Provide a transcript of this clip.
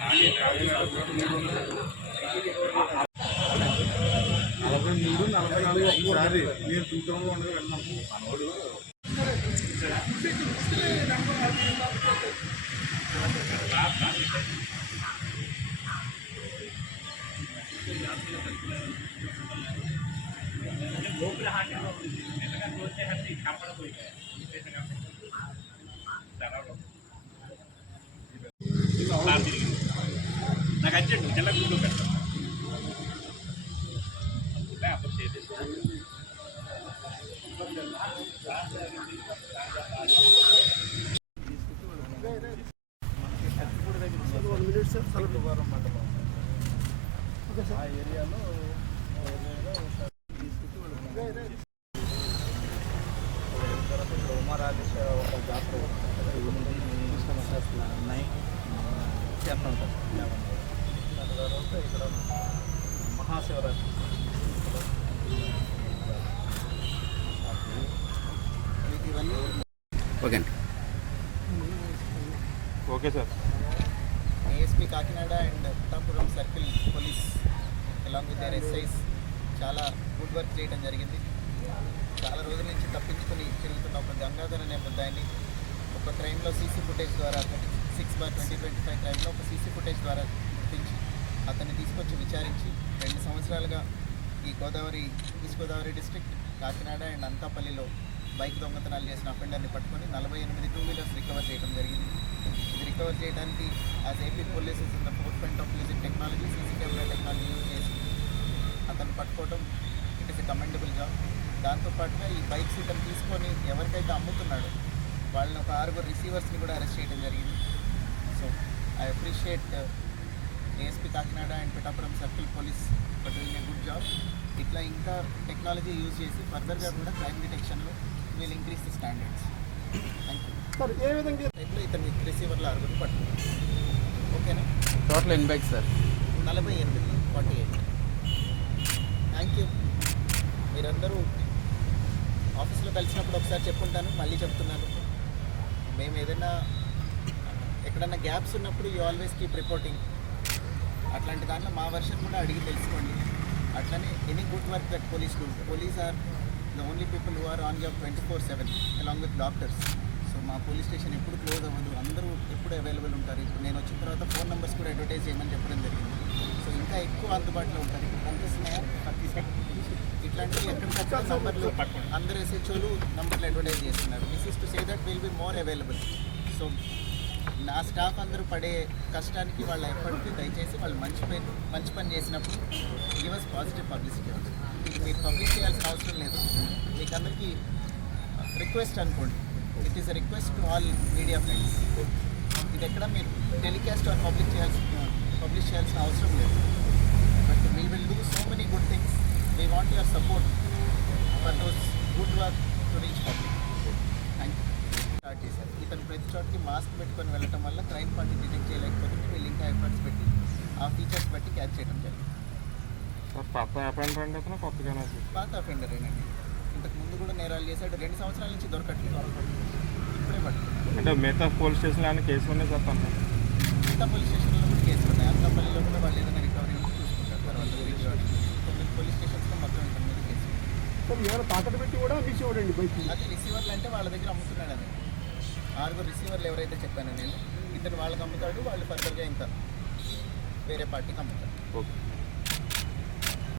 43, 44 ఒకసారి నేను చూద్దాము ఉండగా వెళ్ళినాము మనోడు నాకు అర్జెంట్ ఎలా గుర్తు పెడతాను ఆ ఏరియాలో ఉమారాధేశ ఒక జాతర ఎంత ఉంటుంది దాని తర్వాత ఇక్కడ Mahashivratri okay sir. ASP Kakinada and Pithapuram circle police along with their SIs చాలా గుడ్ వర్క్ చేయడం జరిగింది. చాలా రోజుల నుంచి తప్పించుకొని తిరుగుతున్న ఒక గంగాధర్ అనే ముద్దాయిని ఒక క్రైమ్లో సీసీ ఫుటేజ్ ద్వారా 36/2025 క్రైమ్లో ఒక సీసీ ఫుటేజ్ ద్వారా గుర్తించి అతన్ని తీసుకొచ్చి విచారించి 2 సంవత్సరాలుగా ఈ east Godavari district Kakinada and అనకాపల్లిలో బైక్ దొంగతనాలు చేసిన అఫెండర్ని పట్టుకొని 48 2 వీలర్స్ రికవర్ చేయడం జరిగింది. ఇది రికవర్ చేయడానికి as AP polices in the four front of using technology, CC camera technology use చేసి అతను పట్టుకోవడం it is a commendable job. దాంతోపాటుగా ఈ బైక్స్ ఇతను తీసుకొని ఎవరికైతే అమ్ముతున్నాడో వాళ్ళని ఒక 6 రిసీవర్స్ని కూడా అరెస్ట్ చేయడం జరిగింది. So I appreciate ASP Kakinada and Pithapuram circle police for doing a good job. ఇట్లా ఇంకా టెక్నాలజీ యూజ్ చేసి ఫర్దర్గా కూడా క్రైమ్ డిటెక్షన్లో will increase the standards. Thank you sir. ఏ విధంగా ఇతను రిసీవర్లో 6 పట్టుకున్నాం. ఓకేనా? టోటల్ ఎన్ని బైక్స్ సార్? 48. Thank you. మీరందరూ ఆఫీస్లో కలిసినప్పుడు ఒకసారి చెప్పుంటాను, మళ్ళీ చెప్తున్నాను. మేము ఏదైనా ఎక్కడన్నా గ్యాప్స్ ఉన్నప్పుడు యూ ఆల్వేస్ కీప్ రిపోర్టింగ్. అట్లాంటి దాంట్లో మా వర్షన్ కూడా అడిగి తెలుసుకోండి. అట్లనే any good work that police do. Police are the only people who are on job 24/7 along with doctors. So మా పోలీస్ స్టేషన్ ఎప్పుడు క్లోజ్ అవ్వదు, అందరూ ఎప్పుడు అవైలబుల్ ఉంటారు. ఇప్పుడు నేను వచ్చిన తర్వాత ఫోన్ నెంబర్స్ కూడా అడ్వర్టైజ్ చేయమని చెప్పడం జరిగింది. సో ఇంకా ఎక్కువ అందుబాటులో ఉంటారు. ఇప్పుడు కనిపిస్తున్నాయా? ఇట్లాంటివి ఎక్కడికక్కడ నంబర్లు అందరు ఎస్హెచ్ఓలు నంబర్లు అడ్వర్టైజ్ చేస్తున్నారు. This is to say that will be more available. So నా స్టాఫ్ అందరూ పడే కష్టానికి వాళ్ళ ఎఫర్ట్కి దయచేసి వాళ్ళు మంచి పని చేసినప్పుడు గివ్ అస్ పాజిటివ్ పబ్లిసిటీ. ఇది మీరు పబ్లిష్ చేయాల్సిన అవసరం లేదు. మీకు అందరికీ రిక్వెస్ట్ అనుకోండి. It is a request to all media friends. ఇది ఎక్కడ మీరు టెలికాస్ట్ ఆర్ పబ్లిష్ చేయాల్సిన అవసరం లేదు. But we will do so many good things. We want your support for those good work to reach public. Thank you. Start చేశారు. ఇతను ప్రతి చోటికి మాస్క్ పెట్టుకొని వెళ్ళటం వల్ల క్రైమ్ పార్టీ డిటెక్ట్ చేయలేకపోతే వీళ్ళు ఇంకా ఎఫర్ట్స్ పెట్టి ఆ ఫీచర్స్ బట్టి క్యాచ్ చేయడం జరిగింది. పాత అఫెండర్ అంటే అతను కొత్తగానే? పాత అఫెండర్ ఏనండి. ఇంతకు ముందు కూడా నేరాలు చేశాడు. 2 సంవత్సరాల నుంచి దొరకట్లేదు. ఇప్పుడే పట్టుకుంటాం. అంటే మిగతా పోలీస్ స్టేషన్లో కేసులు ఉన్నాయి సార్? మిగతా పోలీస్ స్టేషన్లో కూడా కేసులు ఉన్నాయి. అనకాపల్లిలో కూడా వాళ్ళు ఏదైనా రికవరీ చూసుకుంటారు. తర్వాత 9 పోలీస్ స్టేషన్స్లో మొత్తం ఇంత మీద కేసులు. ఎవరైనా తాకట్టు పెట్టి కూడా తీసుకోవడండి బైక్. అది రిసీవర్లు అంటే వాళ్ళ దగ్గర అమ్ముతున్నాడు. అది 6 రిసీవర్లు ఎవరైతే చెప్పానో నేను, ఇతను వాళ్ళకి అమ్ముతాడు. వాళ్ళు ఫర్దర్గా ఇంకా వేరే పార్టీకి అమ్ముతారు. ఓకే.